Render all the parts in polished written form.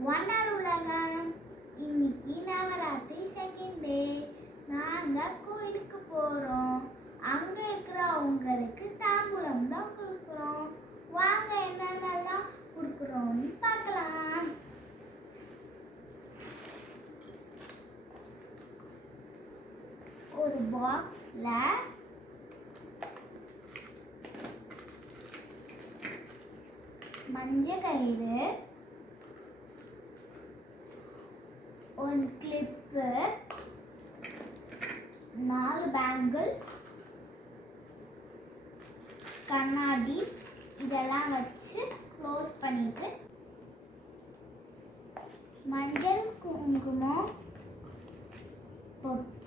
ஒன்றால் உலகம். இன்னைக்கு நவராத்திரி செகண்ட் டே. நாங்கள் கோயிலுக்கு போகிறோம். அங்கே இருக்கிறவங்களுக்கு தாம்பூலம் தான் கொடுக்குறோம். வாங்க என்னென்னலாம் கொடுக்குறோம்னு பார்க்கலாம். ஒரு பாக்ஸில் மஞ்சள் கயிறு, ஒரு கிளிப்பு, 4 பேங்கிள்ஸ், கண்ணாடி இதெல்லாம் வச்சு க்ளோஸ் பண்ணிட்டு மஞ்சள் குங்குமம்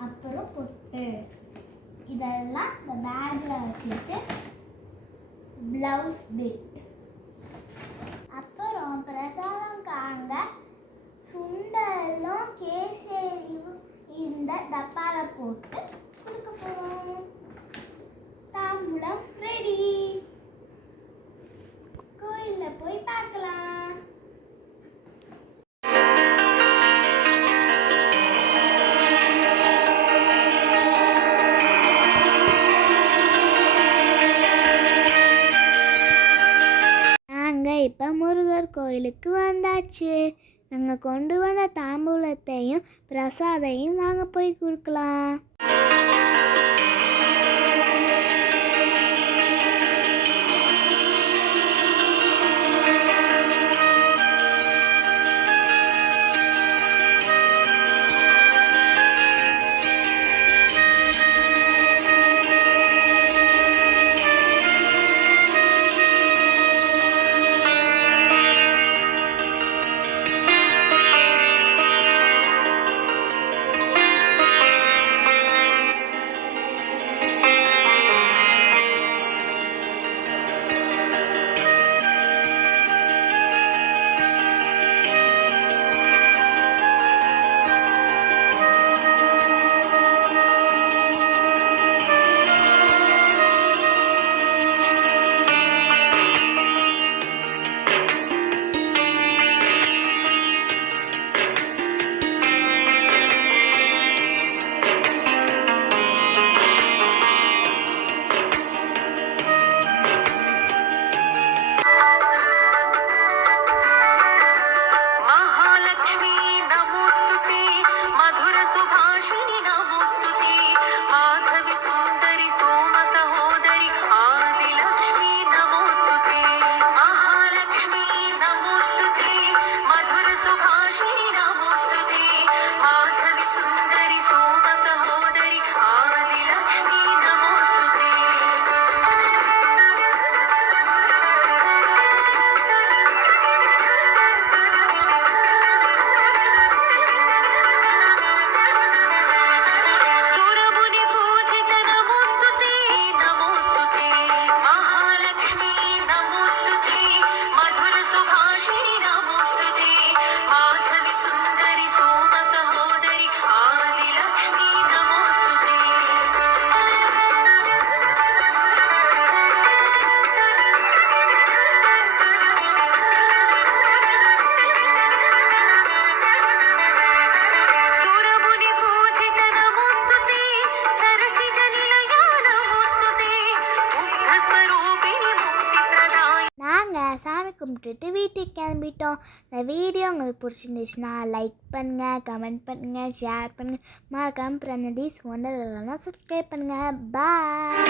அப்புறம் பொட்டு இதெல்லாம் இந்த பேக்கில் வச்சுட்டு ப்ளவுஸ் பிட் அப்புறம் பிரசாதம் காங்க சுண்டலும் கேசரியும் இந்த டப்பாவில் போட்டு கொடுக்க போகிறோம். தாம்பூலம் ரெடி. கோயிலில் போய் பார்க்கலாம். நாங்கள் இப்போ முருகர் கோயிலுக்கு வந்தாச்சு. நாங்கள் கொண்டு வந்த தாம்பூலத்தையும் பிரசாதையும் வாங்க போய் கொடுக்கலாம். சாமி கும்பிட்டுட்டு வீட்டுக்கு கிளம்பிட்டோம். இந்த வீடியோ உங்களுக்கு பிடிச்சிருந்துச்சுன்னா லைக் பண்ணுங்கள், கமெண்ட் பண்ணுங்கள், ஷேர் பண்ணுங்கள். மறக்காம பிரணதீஸ் ஒண்டர்லாம் சப்ஸ்கிரைப் பண்ணுங்கள். பாய்.